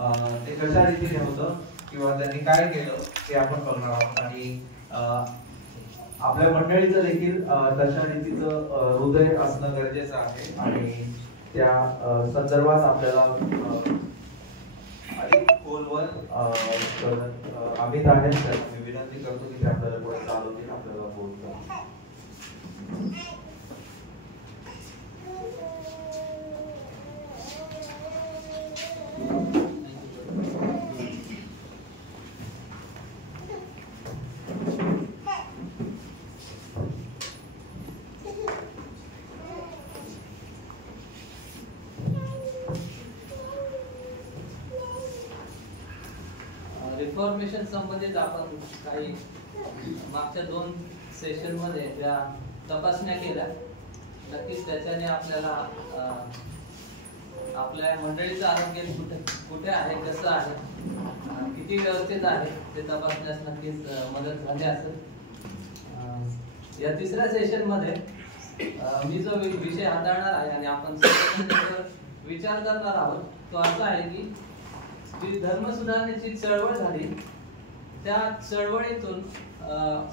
ते कशा रीतीने होतं किंवा त्यांनी काय केलं ते आपण बघणार आहोत. आणि आपल्या मंडळीचं देखील तशा रीतीचं हृदय असणं गरजेचं आहे आणि त्या संदर्भात आपल्याला अधिक खोलवर अमित आहेत, तर मी विनंती करतो की ते आपल्याला पुढे चालवतील, आपल्याला बोलतात. रिफॉर्मेशन संबंधित आपण काही मागच्या 2 सेशन मध्ये ज्या तपासण्या केल्या, नक्कीच त्याच्याने आपल्याला आपल्या मंडळीचं आरोग्य कुठे आहे, कसं आहे, किती व्यवस्थित आहे ते तपासण्यास नक्कीच मदत झाली असेल. या 3ऱ्या सेशन मध्ये मी जो विषय हाताळणार आहे आणि आपण विचार करणार आहोत तो असा आहे की जी धर्म सुधारणेची चळवळ झाली, त्या चळवळीतून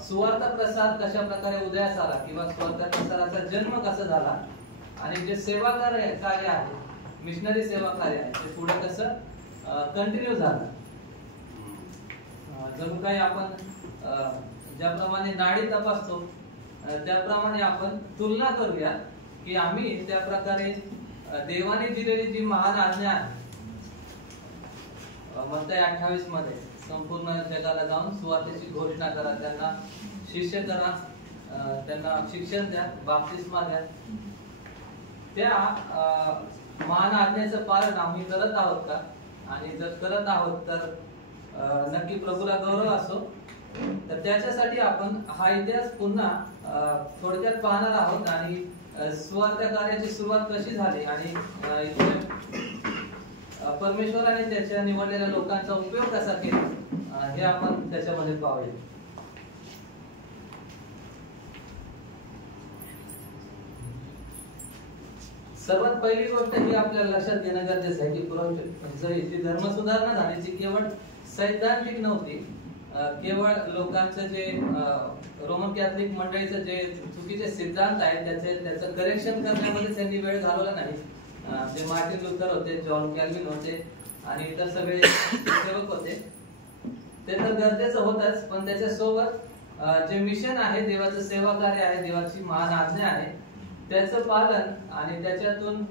सुवार्थ प्रसार कशा प्रकारे उदयास आला किंवा सुवार्थ प्रसाराचा जन्म कसा झाला आणि जे सेवा कार्य आहे, मिशनरी सेवा कार्य आहे, ते पुढे कसं कंटिन्यू झालं. जणू काही आपण ज्याप्रमाणे नाडी तपासतो त्याप्रमाणे आपण तुलना करूया की आम्ही त्या प्रकारे देवाने दिलेली जी महान आज्ञा आहे, मत्तई 28 मध्ये संपूर्ण जगाला जाऊन सुवार्तेची घोषणा करा, त्यांना शिष्य करा, त्यांना शिक्षण द्या, बाप्तिस्मा द्या, त्या महान आज्ञेचं पालन आम्ही करत आहोत का? आणि जर करत आहोत तर नक्की प्रभूला गौरव असो. तर त्याच्यासाठी आपण हा इतिहास पुन्हा थोडक्यात पाहणार आहोत आणि सुवार्थ कार्याची सुरुवात कशी झाली आणि परमेश्वराने त्याच्या निवडलेल्या लोकांचा उपयोग कसा केला हे आपण त्याच्यामध्ये पाहूया. सर्वात पहिली गोष्ट ही आपल्याला लक्षात घेणं गरजेचं आहे की जी धर्म सुधारणा झाली ती केवळ सैद्धांतिक नव्हती. केवळ लोकांचं जे रोमन कॅथलिक मंडळीचं जे चुकीचे सिद्धांत आहेत त्याचं करेक्शन करण्यामध्ये त्यांनी वेळ घालवला नाही. जे मार्टिन लुथर होते, जॉन कॅल्विन होते आणि इतर सगळे सेवक होते, ते तर गरजेचं होतच, पण त्याच्यासोबत जे मिशन आहे, देवाचं सेवा कार्य आहे, देवाची महान आज्ञा आहे, त्याचं पालन आणि त्याच्यातून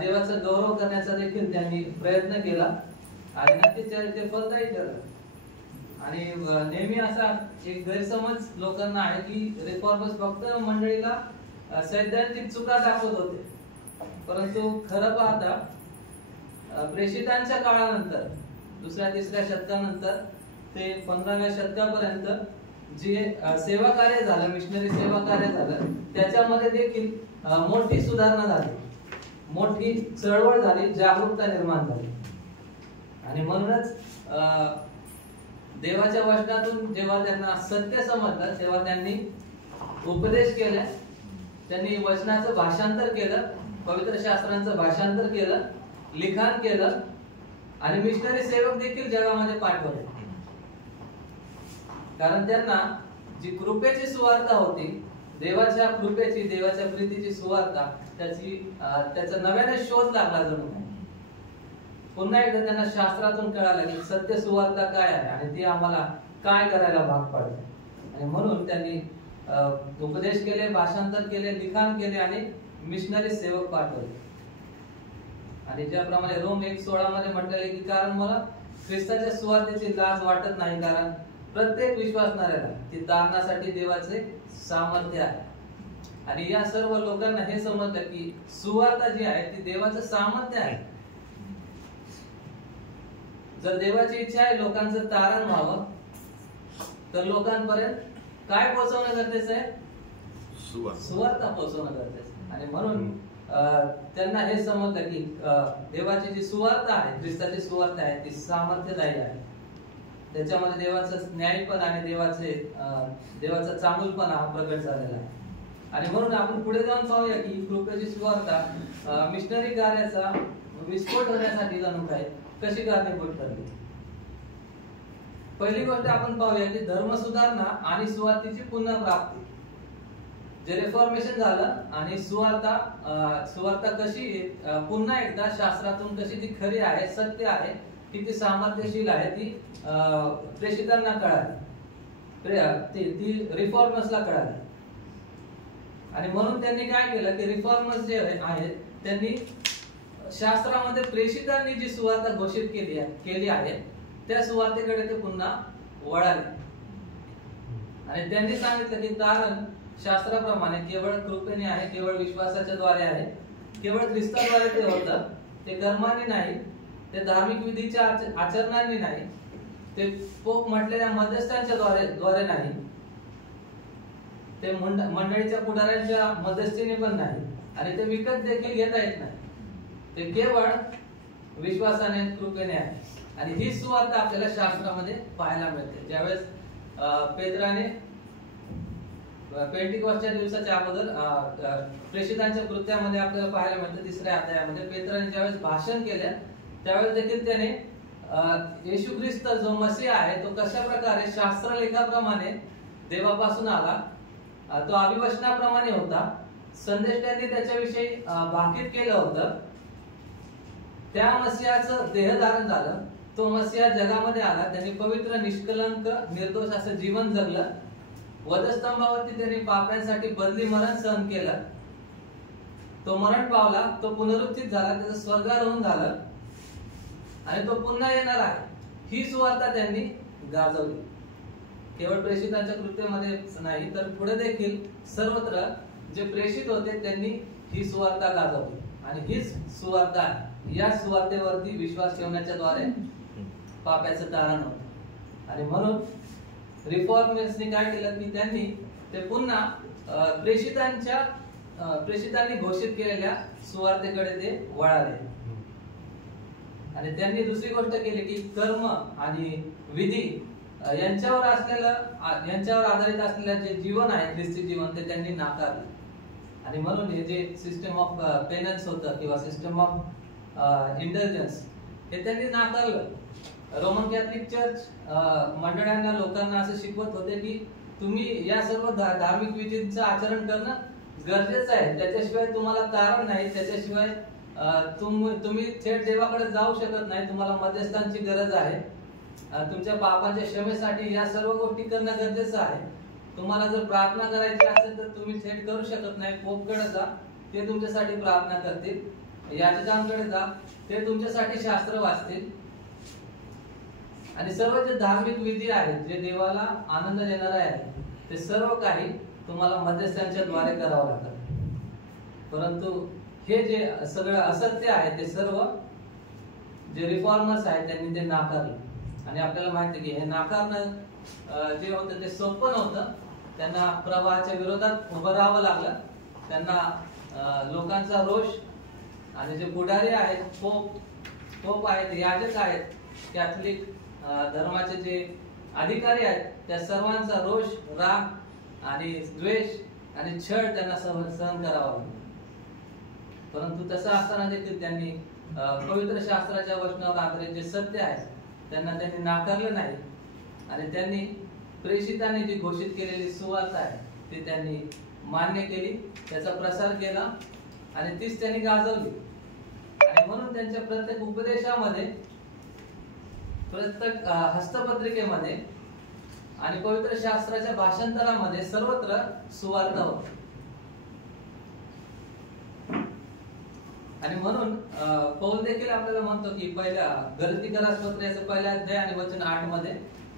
देवाचा गौरव करण्याचा देखील त्यांनी प्रयत्न केला आणि नक्कीच ते फलदायी ठरलं. आणि नेहमी असा एक गैरसमज लोकांना आहे की रिफॉर्मर्स फक्त मंडळीला सैद्धांतिक चुका दाखवत होते, परंतु खरं पाहता प्रेषितांच्या काळानंतर 2ऱ्या-3ऱ्या शतकानंतर ते 15व्या शतकापर्यंत जे सेवा कार्य झालं, मिशनरी सेवा कार्य झालं, त्याच्यामध्ये देखील मोठी सुधारणा झाली, मोठी चळवळ झाली, जागरूकता निर्माण झाली. आणि म्हणूनच देवाच्या वचनातून जेव्हा त्यांना सत्य समजलं तेव्हा त्यांनी उपदेश केले, त्यांनी वचनाचं भाषांतर केलं, पवित्र शास्त्रांचं भाषांतर केलं, लिखाण केलं आणि मिशनरी सेवक देखील जगामध्ये पाठवले. कारण त्यांना जी कृपेची सुवार्ता होती, देवाच्या कृपेची, देवाच्या प्रीतीची सुवार्ता, त्याचा नव्याने शोध लागला. जणू पुन्हा एकदा त्यांना शास्त्रातून कळालं की सत्य सुवार्ता काय आहे आणि ती आम्हाला काय करायला भाग पाडते. आणि म्हणून त्यांनी उपदेश केले, भाषांतर केले, लिखाण केले आणि मिशनरी सेवक पाठवले. आणि ज्याप्रमाणे रोम 1:16 मध्ये म्हटलेले की कारण मला ख्रिस्ताच्या सुवार्तेची लाज वाटत नाही, कारण प्रत्येक विश्वासणाऱ्याला ती तारणासाठी देवाचे सामर्थ्य आहे. आणि या सर्व लोकांना हे समजलं की सुवार्ता जी आहे ती देवाचं सामर्थ्य आहे. जर देवाची इच्छा आहे लोकांचं तारण व्हावं, तर लोकांपर्यंत काय पोहोचवणं गरजेचं आहे? सुवार्ता पोहोचवणं गरजेचं आहे. आणि म्हणून त्यांना हे समजलं की देवाची जी सुवार्ता आहे, ख्रिस्ताची सुवार्ता आहे, ती सामर्थ्यदायी आहे. त्याच्यामध्ये देवाचं न्यायपण आणि देवाचा चांगुलपणा हा प्रगट झालेला आहे. आणि म्हणून आपण पुढे जाऊन पाहूया की कृपेची सुवार्ता मिशनरी कार्याचा विस्फोट होण्यासाठी जणू काय कशी कारणीभूत ठरली. पहिली गोष्ट आपण पाहूया की धर्म सुधारणा आणि सुवार्थेची पुनर्प्राप्ती. जे रिफॉर्मेशन झालं आणि सुवार्ता कशी पुन्हा एकदा शास्त्रातून कशी ती खरी आहे, सत्य आहे, किती सामर्थ्यशील आहे ती प्रेषितांना कळाली, ती रिफॉर्मर्सला कळाली. आणि म्हणून त्यांनी काय केलं की रिफॉर्मर्स जे आहेत त्यांनी शास्त्रामध्ये प्रेषितांनी जी सुवार्ता घोषित केली आहे त्या सुवार्तेकडे ते पुन्हा वळाले. आणि त्यांनी सांगितलं की कारण शास्त्राप्रमाणे केवळ कृपेने आहे, केवळ विश्वासाच्या द्वारे आहे, केवळ ख्रिस्ताद्वारे ते होतं, ते कर्मांनी नाही, ते धार्मिक विधीच्या आचरणांनी नाही, ते पोप म्हटलेल्या मध्यस्थांच्या द्वारे नाही, ते मंडळीच्या पुढाऱ्यांच्या मध्यस्थीने पण नाही, आणि ते विकत देखील घेता येत नाही. ते केवळ विश्वासाने कृपेने आहे. आणि ही सुवार्ता आपल्याला शास्त्रामध्ये पाहायला मिळते. ज्यावेळेस पेत्राने पेंटिकॉस्टच्या दिवसाच्या अगोदर प्रेषितांच्या कृत्यामध्ये आपल्याला पाहायला मिळतं 3ऱ्या अध्यायामध्ये पेत्राने ज्यावेळेस भाषण केलं त्यावेळेस देखील त्याने येशू ख्रिस्त जो मसीह आहे तो कशा प्रकारे शास्त्रलेखाप्रमाणे देवापासून आला, तो अभिवचनाप्रमाणे होता, संदेश त्यांनी त्याच्याविषयी भाकीत केलं होतं, त्या मसीहाचं देहधारण झालं, तो मसीहा जगामध्ये आला, त्यांनी पवित्र निष्कलंक निर्दोष असं जीवन जगलं, वधस्तंभावरती त्यांनी पाप्यांसाठी बदली मरण सहन केलं, तो मरण पावला, तो पुनरुत्थित झाला, त्याचं स्वर्गारोहण झालं आणि तो पुन्हा येणार आहे. ही सुवार्ता त्यांनी गाजवली. केवळ प्रेषितांच्या कृत्यामध्ये नाही तर पुढे देखील सर्वत्र जे प्रेषित होते त्यांनी ही सुवार्ता गाजवली. आणि हीच सुवार्ता आहे. या सुवार्तेवरती विश्वास ठेवण्याच्या द्वारे पापाचं तारण होतं. आणि म्हणून रिफॉर्मर्सनी काय केलं की त्यांनी ते पुन्हा प्रेषितांनी घोषित केलेल्या सुवार्तेकडे ते वळाले. आणि त्यांनी दुसरी गोष्ट केली की कर्म आणि विधी यांच्यावर आधारित असलेलं जे जीवन आहे ख्रिस्ती जीवन ते त्यांनी नाकारलं. आणि म्हणून हे जे सिस्टम ऑफ पेनन्स होतं किंवा सिस्टम ऑफ इंडल्जन्स हे त्यांनी नाकारलं. रोमन कॅथलिक चर्च मंडळांना लोकांना असं शिकवत होते की तुम्ही या सर्व धार्मिक विधींचं आचरण करणं गरजेचं आहे, त्याच्याशिवाय तुम्हाला कारण नाही, त्याच्याशिवाय तुम्ही थेट देवाकडे जाऊ शकत नाही, तुम्हाला मध्यस्थांची गरज आहे, तुमच्या पापांच्या क्षमेसाठी या सर्व गोष्टी करणं गरजेचं आहे. तुम्हाला जर प्रार्थना करायची असेल तर तुम्ही थेट करू शकत नाही, पोपकडे जा, ते तुमच्यासाठी प्रार्थना करतील, याजकांकडे जा, ते तुमच्यासाठी शास्त्र वाचतील. आणि सर्व जे धार्मिक विधी आहेत जे देवाला आनंद देणारे आहेत ते सर्व काही तुम्हाला मध्यस्थांच्या द्वारे करावं लागतं. परंतु हे जे सगळं असत्य आहे ते सर्व जे रिफॉर्मर्स आहेत त्यांनी ते नाकारलं. आणि आपल्याला माहिती आहे की हे नाकारणं जे होतं ते सोपं नव्हतं. त्यांना प्रवाहाच्या विरोधात उभं राहावं लागलं. त्यांना लोकांचा रोष आणि जे पुढारी आहेत, पोप आहेत, याजक आहेत, कॅथलिक धर्माचे जे अधिकारी आहेत त्या सर्वांचा रोष, राग आणि द्वेष आणि छळ त्यांना सहन करावा लागला. परंतु तसं असताना देखील त्यांनी पवित्र शास्त्राच्या वचनावर आधारित जे सत्य आहे त्यांनी नाकारलं नाही. आणि त्यांनी प्रेषितांनी जी घोषित केलेली सुवार्ता आहे ती त्यांनी मान्य केली, त्याचा प्रसार केला आणि तीच त्यांनी गाजवली. आणि म्हणून त्यांच्या प्रत्येक उपदेशामध्ये, प्रत्येक हस्तपत्रिकेमध्ये आणि पवित्र शास्त्राच्या भाषांतरामध्ये सर्वत्र सुवार्ता होती. आणि म्हणून पौल देखील आपल्याला म्हणतो की पहिल्या गलतीकरास पत्राच्या पहिल्या अध्याय आणि वचन 8 मध्ये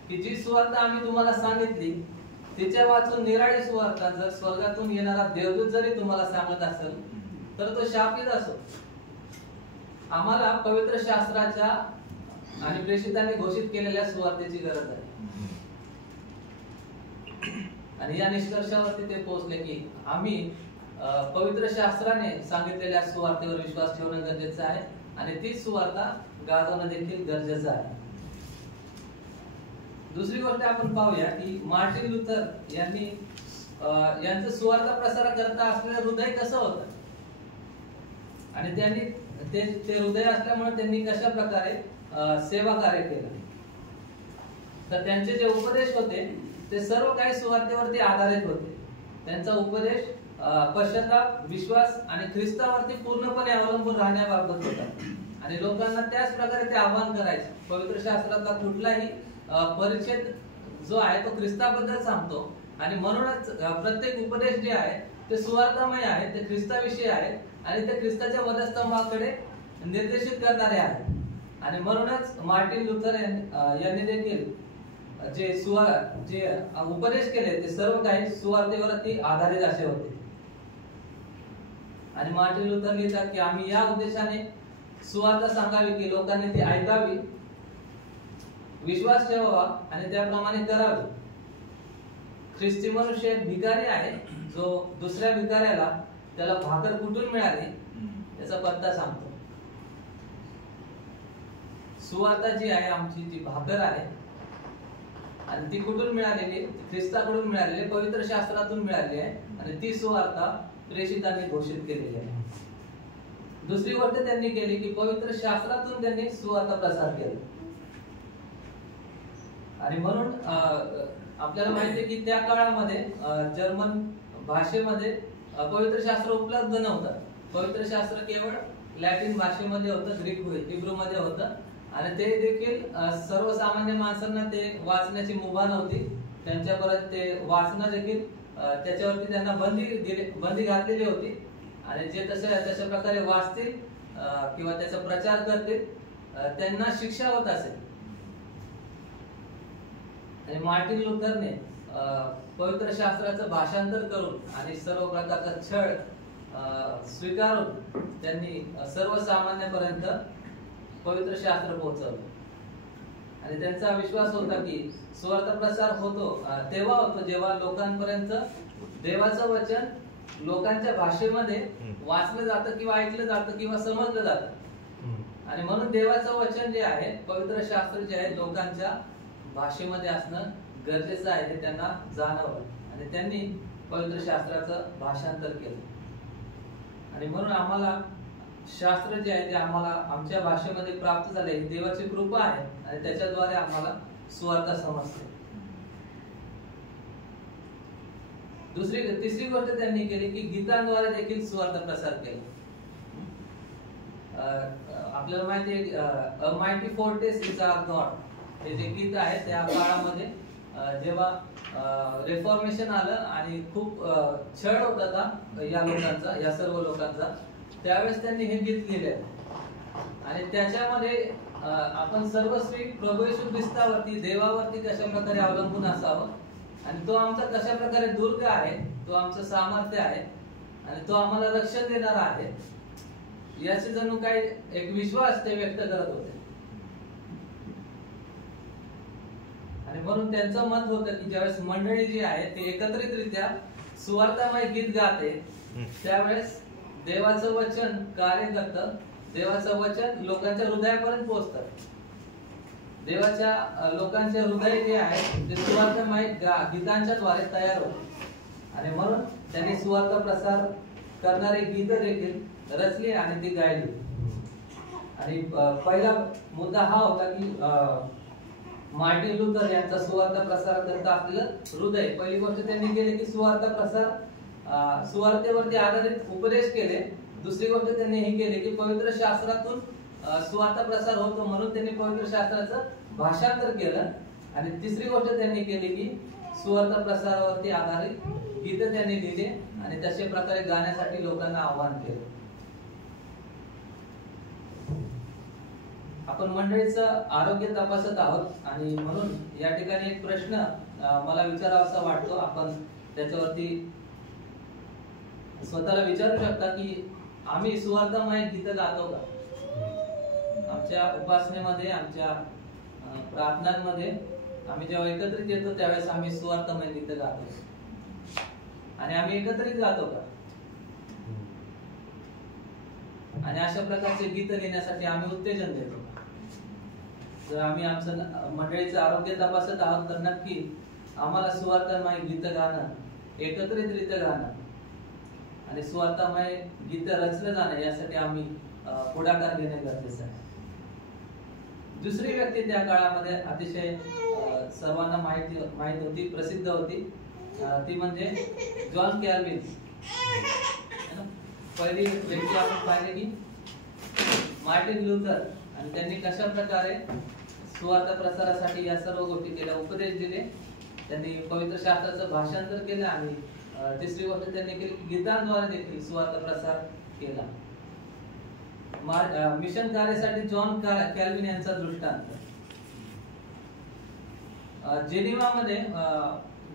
की जी सुवार्ता आम्ही तुम्हाला सांगितली तिच्या वाचून निराळी सुवार्ता जर स्वर्गातून येणारा देवदूत जरी तुम्हाला सांगत असेल तर तो शापित असो. आम्हाला पवित्र शास्त्राच्या आणि प्रेषितांनी घोषित केलेल्या सुवार्तेची गरज आहे. आणि या निष्कर्षावरती ते पोहोचले की आम्ही पवित्र शास्त्राने सांगितलेल्या सुवार्तेवर विश्वास ठेवणं गरजेचं आहे आणि तीच सुवार्ता गाजवणं देखील गरजेचं आहे. दुसरी गोष्ट आपण पाहूया की मार्टिन लुथर यांचं सुवार्ता प्रसार करता असलेलं हृदय कसं होतं आणि त्यांनी ते हृदय असल्यामुळे त्यांनी कशा प्रकारे सेवा कार्य केलं. तर त्यांचे जे उपदेश होते ते सर्व काही सुवार्तेवरती आधारित होते. त्यांचा उपदेश पश्चाताप, विश्वास आणि ख्रिस्तावरती पूर्णपणे अवलंबून राहण्याबाबत होता. आणि लोकांना त्याच प्रकारे ते आवाहन करायचे. पवित्र शास्त्रातला कुठलाही परिच्छेद जो आहे तो ख्रिस्ताबद्दल सांगतो. आणि म्हणूनच प्रत्येक उपदेश जे आहे ते सुवार्थमय आहे, ते ख्रिस्ताविषयी आहे आणि ते ख्रिस्ताच्या वधस्तंभाकडे निर्देशित करणारे आहे. आणि म्हणूनच मार्टिन लुथर यांनी देखील जे उपदेश केले ते सर्व काही सुवार्तेवरती आधारित असे होते. आणि मार्टिन लुथर लिहितात की आम्ही या उद्देशाने सुवार्ता सांगावी की लोकांनी ती ऐकावी, विश्वास ठेवावा आणि त्याप्रमाणे करावे. ख्रिस्ती मनुष्य एक भिकारी आहे जो दुसऱ्या भिकाऱ्याला त्याला भाकर कुठून मिळाली याचा पत्ता सांगतो. सुवार्ता जी आहे आमची ती भाकर आहे आणि ती कुठून मिळालेली? ख्रिस्ताकडून मिळालेली, पवित्र शास्त्रातून मिळालेली आहे आणि ती सुवार्ता प्रेषितांनी घोषित केलेली आहे. दुसरी गोष्ट त्यांनी केली की पवित्र शास्त्रातून त्यांनी सुवार्ता प्रसार केला. आणि म्हणून आपल्याला माहिती आहे की त्या काळामध्ये जर्मन भाषेमध्ये पवित्र शास्त्र उपलब्ध नव्हतं. पवित्र शास्त्र केवळ लॅटिन भाषेमध्ये होतं, ग्रीक हिब्रू मध्ये होतं आणि ते देखील सर्वसामान्य माणसांना ते वाचण्याची मुभा नव्हती. त्यांच्यापर्यंत ते वाचणं देखील त्याच्यावरती त्यांना बंदी घातलेली होती. आणि जे तशा प्रकारे वाचतील किंवा त्याचा प्रचार करतील त्यांना शिक्षा होत असेल. आणि मार्टिन लुथरने पवित्र शास्त्राचं भाषांतर करून आणि सर्व प्रकारचा छळ स्वीकारून त्यांनी सर्वसामान्यांपर्यंत पवित्र शास्त्र पोहोचवलं. आणि त्यांचा विश्वास होता की सुवार्ता प्रसार होतो तेव्हा होतो जेव्हा लोकांपर्यंत देवाचं वचन लोकांच्या भाषेमध्ये वाचलं जातं किंवा ऐकलं जातं किंवा समजलं जातं. आणि म्हणून देवाचं वचन जे आहे, पवित्र शास्त्र जे आहे, लोकांच्या भाषेमध्ये असणं गरजेचं आहे हे त्यांना जाणवलं आणि त्यांनी पवित्र शास्त्राचं भाषांतर केलं. आणि म्हणून आम्हाला शास्त्र जे आहे ते आम्हाला आमच्या भाषेमध्ये प्राप्त झाले, ही देवाची कृपा आहे आणि त्याच्याद्वारे आम्हाला सुवार्ता समजते. तिसरी गोष्ट त्यांनी केली की गीतांद्वारे देखील सुवार्ता प्रसार केला. आपल्याला माहिती आहे a mighty fortress is our God हे जे गीत आहे त्या काळामध्ये जेव्हा रिफॉर्मेशन आलं आणि खूप छळ होत होता या लोकांचा, या सर्व लोकांचा, त्यावेळेस त्यांनी हे गीत लिहिले आणि त्याच्यामध्ये आपण सर्वस्वी प्रभू येशू ख्रिस्तावरती, देवावरती कशा प्रकारे अवलंबून असावं आणि तो आमचा कशा प्रकारे दुर्ग आहे, तो आमचं सामर्थ्य आहे आणि तो आम्हाला रक्षण देणारा आहे, याचे जणू काही एक विश्वास ते व्यक्त करत होते. आणि म्हणून त्यांचं मत होतं की ज्यावेळेस मंडळी जी आहे ती एकत्रितरित्या सुवार्तामय गीत गाते त्यावेळेस देवाचं वचन कार्य करतं, देवाचं वचन लोकांच्या हृदयापर्यंत पोहोचतं. देवाच्या लोकांचे हृदय जे आहे ते सुवार्तामय गीतांच्या द्वारे तयार होते. आणि म्हणून त्यांनी सुवार्ता प्रसार करणारी गीत देखील रचली आणि ती गायली. आणि पहिला मुद्दा हा होता की मार्टिन लुथर यांचा सुवार्ता प्रसार करता आपलं हृदय. पहिली गोष्ट त्यांनी केली की सुवार्ता प्रसार, सुवार्तेवरती आधारित उपदेश केले. दुसरी गोष्ट त्यांनी ही केली की पवित्र शास्त्रातून सुवार्ता प्रसार होतो म्हणून त्यांनी पवित्र शास्त्राचं भाषांतर केलं. आणि तिसरी गोष्ट त्यांनी केली की सुवार्ता प्रसारावरती आधारित गीत त्यांनी लिहिले आणि तशा प्रकारे गाण्यासाठी लोकांना आवाहन केलं. आपण मंडळीचं आरोग्य तपासत आहोत आणि म्हणून या ठिकाणी एक प्रश्न मला विचारावासा वाटतो. आपण त्याच्यावरती स्वतःला विचारू शकता की आम्ही सुवार्तामय गीत गातो का? आमच्या उपासनेमध्ये, आमच्या प्रार्थनांमध्ये आम्ही जेव्हा एकत्रित येतो त्यावेळेस आम्ही सुवार्तामय गीत गातो आणि आम्ही एकत्रित गातो का? आणि अशा प्रकारचे गीत लिहिण्यासाठी आम्ही उत्तेजन देतो. जर आम्ही आमचं मंडळीचं आरोग्य तपासत आहोत तर नक्की आम्हाला सुवार्तामय गीत गाणं, एकत्रितरित्या गाणं आणि सुवार्तामय गीत रचलं जाणं यासाठी आम्ही पुढाकार घेणे गरजेचं आहे. दुसरी व्यक्ती त्या काळामध्ये अतिशय सर्वांना माहित होती, प्रसिद्ध होती, ती म्हणजे जॉन कॅल्विन. पहिली व्यक्ती आपण पाहिली की मार्टिन लुथर, आणि त्यांनी कशा प्रकारे सुवार्थ प्रसारासाठी या सर्व गोष्टी केल्या, उपदेश दिले, त्यांनी पवित्र शास्त्राचं भाषांतर केलं, आणि तिसरी गोष्ट त्यांनी केली गीतांद्वारे देखील सुवार्थ प्रसार केला. मिशन कार्यासाठी जॉन कॅल्विन यांचा दृष्टांत. जेनिवा मध्ये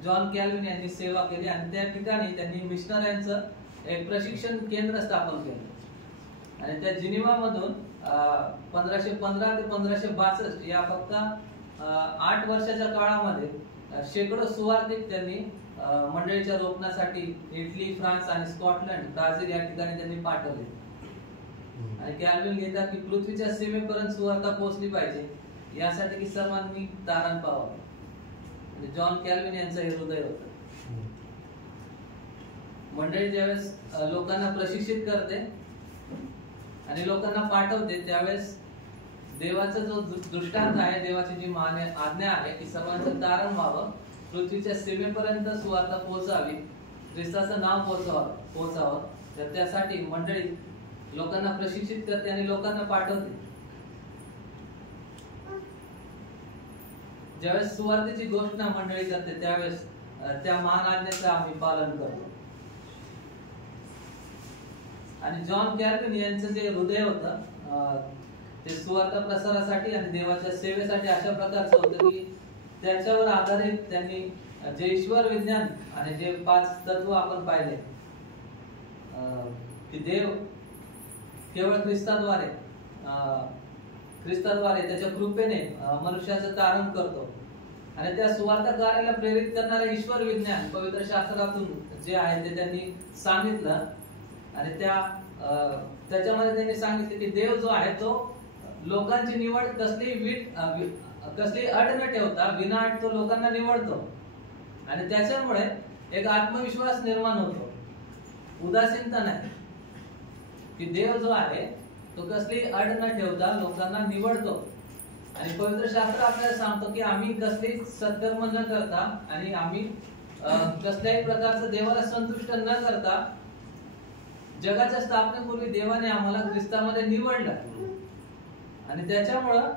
जॉन कॅल्विन यांनी सेवा केली, आणि त्या ठिकाणी त्यांनी मिशनऱ्यांचं एक प्रशिक्षण केंद्र स्थापन केलं. आणि त्या जिनिव्हा मधून 1515 ते 1562 या फक्त 8 वर्षाच्या काळामध्ये शेकडो सुवार्थिक त्यांनी मंडळीच्या रोपणासाठी इटली, फ्रान्स आणि स्कॉटलंड, ब्राझील या ठिकाणी त्यांनी पाठवले. आणि कॅल्विन लिहितात की पृथ्वीच्या सीमेपर्यंत सुवार्ता पोहोचली पाहिजे, यासाठी की सर्वांनी तारण पाहावं. म्हणजे जॉन कॅल्विन यांचं हे हृदय होतं. मंडळी ज्यावेळेस लोकांना प्रशिक्षित करते आणि लोकांना पाठवते, त्यावेळेस देवाचा जो दृष्टांत आहे, देवाची जी आज्ञा आहे की सर्वांचं तारण व्हावं, पृथ्वीच्या सीमेपर्यंत सुवार्ता पोहोचावी, ख्रिस्ताचं नाव पोहोचावं, तर त्यासाठी मंडळी लोकांना प्रशिक्षित करते आणि लोकांना पाठवते. ज्यावेळेस सुवार्तेची घोषणा मंडळी करते, त्यावेळेस त्या महान आज्ञेचं आम्ही पालन करतो. आणि जॉन कॅल्विन यांचं जे हृदय होतं ते सुवार्थ प्रसारासाठी आणि देवाच्या सेवेसाठी अशा प्रकारचं होतं की त्याच्यावर आधारित त्यांनी जे ईश्वर विज्ञान आणि जे 5 तत्व आपण पाहिले की देव केवळ ख्रिस्ताद्वारे त्याच्या कृपेने मनुष्याचं तारण करतो, आणि त्या सुवार्थ कार्याला प्रेरित करणारे ईश्वर विज्ञान पवित्र शास्त्रातून जे आहे ते त्यांनी सांगितलं. आणि त्याच्यामध्ये त्यांनी सांगितले की देव जो आहे तो लोकांची निवड कसली अट न ठेवता विनाअट तो लोकांना निवडतो, आणि त्याच्यामुळे एक आत्मविश्वास निर्माण होतो, उदासीनता नाही, की देव जो आहे तो कसली अट न ठेवता लोकांना निवडतो. आणि पवित्र शास्त्र आपल्याला सांगतो की आम्ही कसली सत्कर्म न करता आणि आम्ही कसल्याही प्रकारचं देवाला संतुष्ट न करता जगाच्या स्थापनेपूर्वी देवाने आम्हाला ख्रिस्तामध्ये निवडलं, आणि त्याच्यामुळं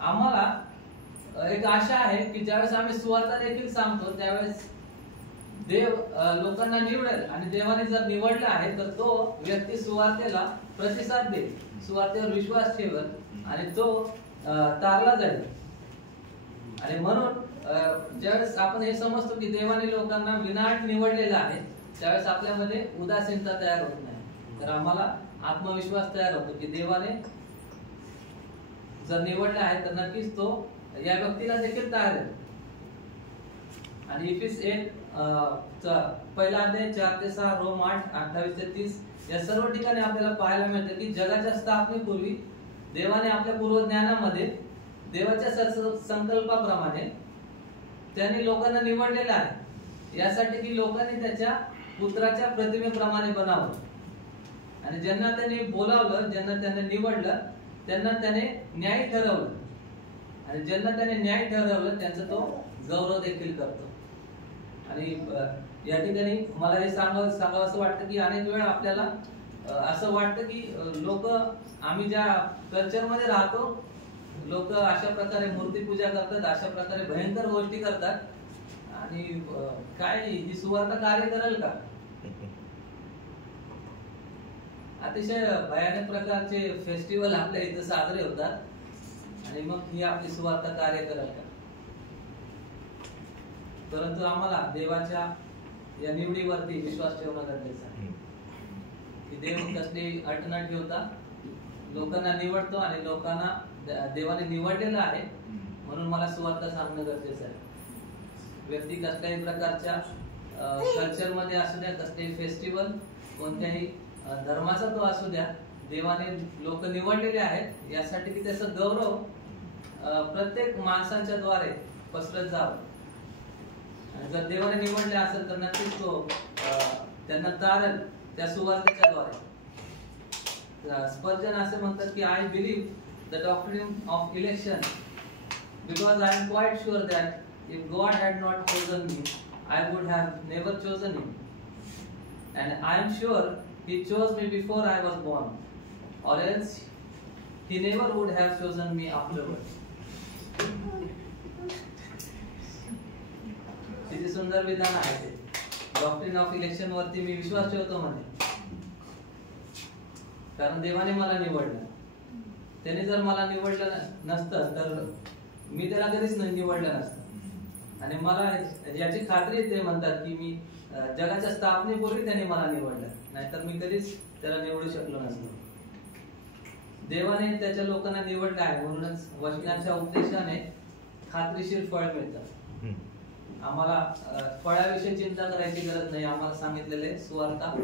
आम्हाला एक आशा आहे की ज्यावेळेस आम्ही सुवार्ता देखील सांगतो, त्यावेळेस देव लोकांना निवडेल, आणि देवाने जर निवडलं आहे तर तो व्यक्ती सुवार्तेला प्रतिसाद देईल, सुवार्तेवर विश्वास ठेवेल, आणि तो तारला जाईल. आणि म्हणून ज्यावेळेस आपण हे समजतो की देवाने लोकांना विनाट निवडलेलं आहे, त्यावेळेस आपल्यामध्ये उदासीनता तयार होत नाही, तर आम्हाला आत्मविश्वास तयार होतो की देवाने जर निवडले आहे तर नक्कीच तो या व्यक्तीला देखील तयार आहे. आणि इफिस 1 पहिला अध्याय 4 ते 6, रोम 8 28 ते 30 या सर्व ठिकाणी आपल्याला पाहायला मिळतं की जगाच्या स्थापनेपूर्वी देवाने आपल्या पूर्वज्ञानामध्ये देवाच्या संकल्पाप्रमाणे त्यांनी लोकांना निवडलेलं आहे, यासाठी की लोकांनी त्याच्या पुत्राच्या प्रतिमेप्रमाणे बनावं. आणि ज्यांना त्यांनी बोलावलं, ज्यांना त्यांनी निवडलं, त्यांना त्याने न्याय ठरवलं, आणि ज्यांना त्याने न्याय ठरवलं त्यांचा तो गौरव देखील करतो. आणि या ठिकाणी मला हे सांगावं असं वाटतं की अनेक वेळा आपल्याला असं वाटतं की लोक, आम्ही ज्या कल्चरमध्ये राहतो, लोक अशा प्रकारे मूर्तीपूजा करतात, अशा प्रकारे भयंकर गोष्टी करतात, आणि काय ही सुवर्ण कार्य करेल का? अतिशय भयानक प्रकारचे फेस्टिवल आपल्या इथं साजरे होतात, आणि मग ही आपली सुवार्ता कार्य करेल का? परंतु आम्हाला देवाच्या या निवडीवरती विश्वास ठेवणं गरजेचं आहे की देव कसली अट न ठेवता लोकांना निवडतो, आणि लोकांना देवाने निवडलेलं आहे म्हणून मला सुवार्ता सांगणं गरजेचं आहे. व्यक्ती कसल्याही प्रकारच्या कल्चर मध्ये असू द्या, कसलेही फेस्टिवल, कोणत्याही धर्माचा तो असू द्या, देवाने लोक निवडलेले आहेत यासाठी की त्याचा गौरव प्रत्येक माणसांच्या द्वारे पसरत जावं. जर देवाने निवडले असेल तर नक्कीच तो त्यांना तारेल त्या सुवार्तेच्या द्वारे. स्पर्जन असे म्हणतात की I believe the doctrine of election, because I am quite sure that if God had not chosen me, I would have never chosen him. And I am sure he chose me before I was born, or else he never would have chosen me afterwards. किती सुंदर विधान आहे ते. Doctrine of election वरती मी विश्वास ठेवतो मध्ये, कारण देवाने मला निवडलं. त्याने जर मला निवडलं नसतं तर मी त्याला कधीच निवडलं नसतं. आणि मला याची खात्री आहे, ते म्हणतात की मी जगाच्या स्थापनेपूर्वी त्याने मला निवडलं, नाहीतर मी कधीच त्याला निवडू शकलो नसतो. देवाने त्याच्या लोकांना निवडलं आहे, म्हणूनच वचनाच्या उपदेशाने खात्रीशीर फळ मिळतं. आम्हाला फळाविषयी चिंता करायची गरज नाही. आम्हाला सांगितलेले सुवार्ता